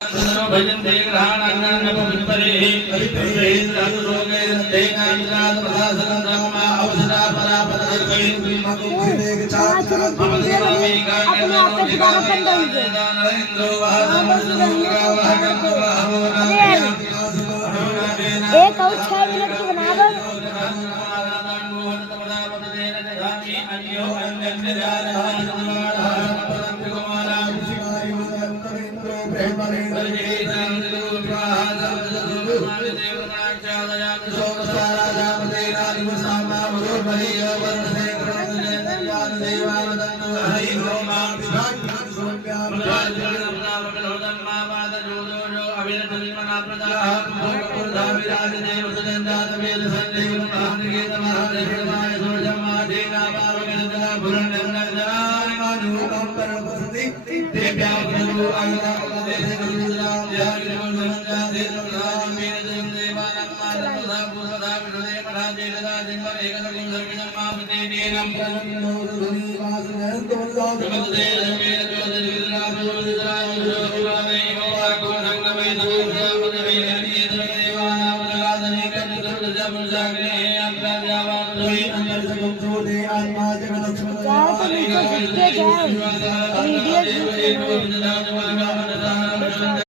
भजन्ते ग्रहाणां पवित्रे पवित्रे लोके देनादिनाद प्रसादं धम्मा औषधा परापदर्पे मकुखे चाचरमदेवामे गायनो नरेंद्रो एक और 6 मिनट की बनावा वीडियो